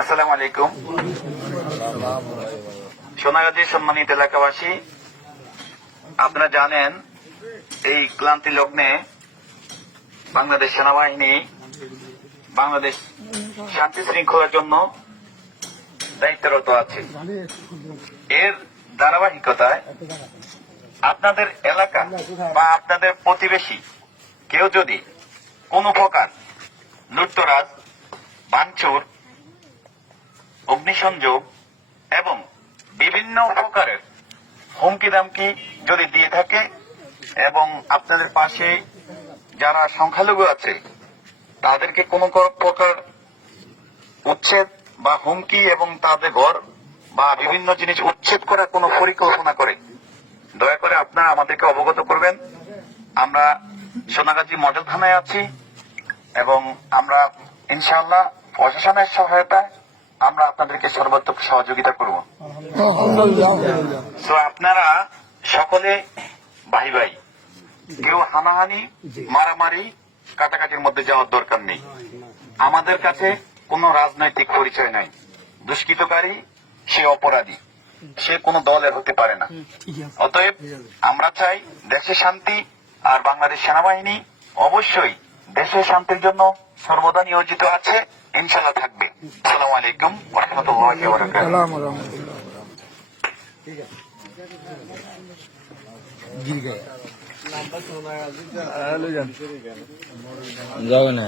আসসালামু আলাইকুম। সোনাগাজী সম্মানিত এলাকাবাসী, আপনারা জানেন এই ক্লান্তি লগ্নে বাংলাদেশ সেনাবাহিনী বাংলাদেশ শান্তি শৃঙ্খলার জন্য দায়িত্বরত আছে। এর ধারাবাহিকতায় আপনাদের এলাকা বা আপনাদের প্রতিবেশী কেউ যদি কোন প্রকার লুটতরাজ, ভাঙচুর, অগ্নিসংযোগ এবং বিভিন্ন প্রকারের হুমকি দামকি যদি দিয়ে থাকে এবং আপনাদের পাশে যারা সংখ্যালঘু আছে তাদেরকে কোনো প্রকার উচ্ছেদ বা হুমকি এবং তাদের ঘর বা বিভিন্ন জিনিস উচ্ছেদ করার কোনো পরিকল্পনা করে, দয়া করে আপনারা আমাদেরকে অবগত করবেন। আমরা সোনাগাজী মডেল থানায় আছি এবং আমরা ইনশাআল্লাহ প্রশাসনের সহায়তায় আমরা আপনাদেরকে সর্বাত্মক সহযোগিতা করব। তো আপনারা সকলে ভাই ভাই, কেউ হানাহানি, মারামারি, কাটাকাটির মধ্যে যাওয়ার দরকার নেই। আমাদের কাছে কোনো রাজনৈতিক পরিচয় নাই। দুষ্কৃতকারী সে অপরাধী, সে কোনো দলের হতে পারে না। অতএব আমরা চাই দেশে শান্তি, আর বাংলাদেশ সেনাবাহিনী অবশ্যই দেশের শান্তির জন্য সর্বদা নিয়োজিত আছে, ইনশাল্লাহ থাকবে। আসসালামু আলাইকুম ওয়া রাহমাতুল্লাহি ওয়া বারাকাতুহু। যাবে না।